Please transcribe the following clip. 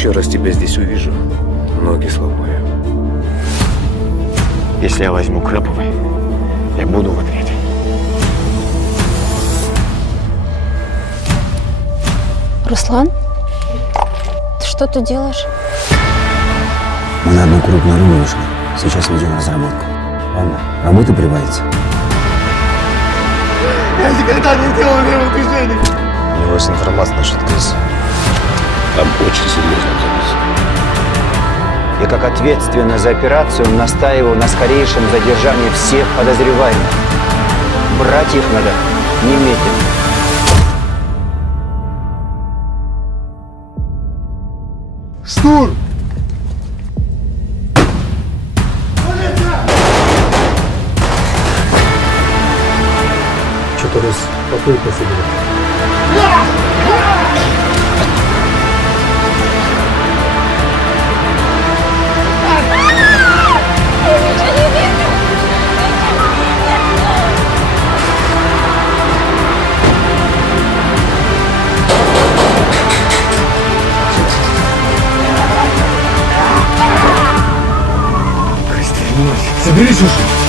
Еще раз тебя здесь увижу, ноги сломаю. Если я возьму Крэповой, я буду в ответе. Руслан, ты что тут делаешь? Мы на одну крупную рыбу вышли. Сейчас ведем разработку. Ладно, работы прибавится. Я никогда не делал левых движений. У него есть информация насчет крыс. Там очень серьезно крыс. И как ответственный за операцию настаивал на скорейшем задержании всех подозреваемых. Брать их надо немедленно. Штурм! Что-то раз попытка себе. Соберись уже!